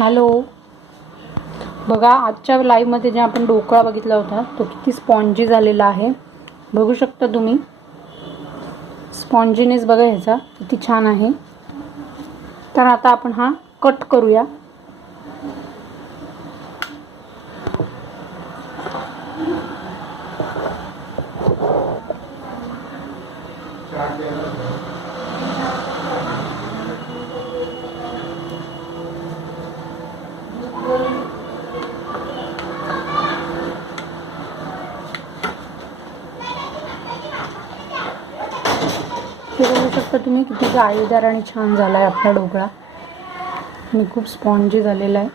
Hello, बघा आजच्या लाईव्हमध्ये जे आपण ढोकळा बघितला होता तो किती स्पॉन्जी झालेला आहे. बघू शकता तुम्ही, स्पॉन्जीनेस बघा ह्याचा किती छान आहे. तर आता आपण हा कट करूया. हे बघू शकता तुम्ही किती जाळीदार आणि छान झाला आहे आपला ढोकळा आणि खूप स्पॉन्जी झालेला आहे.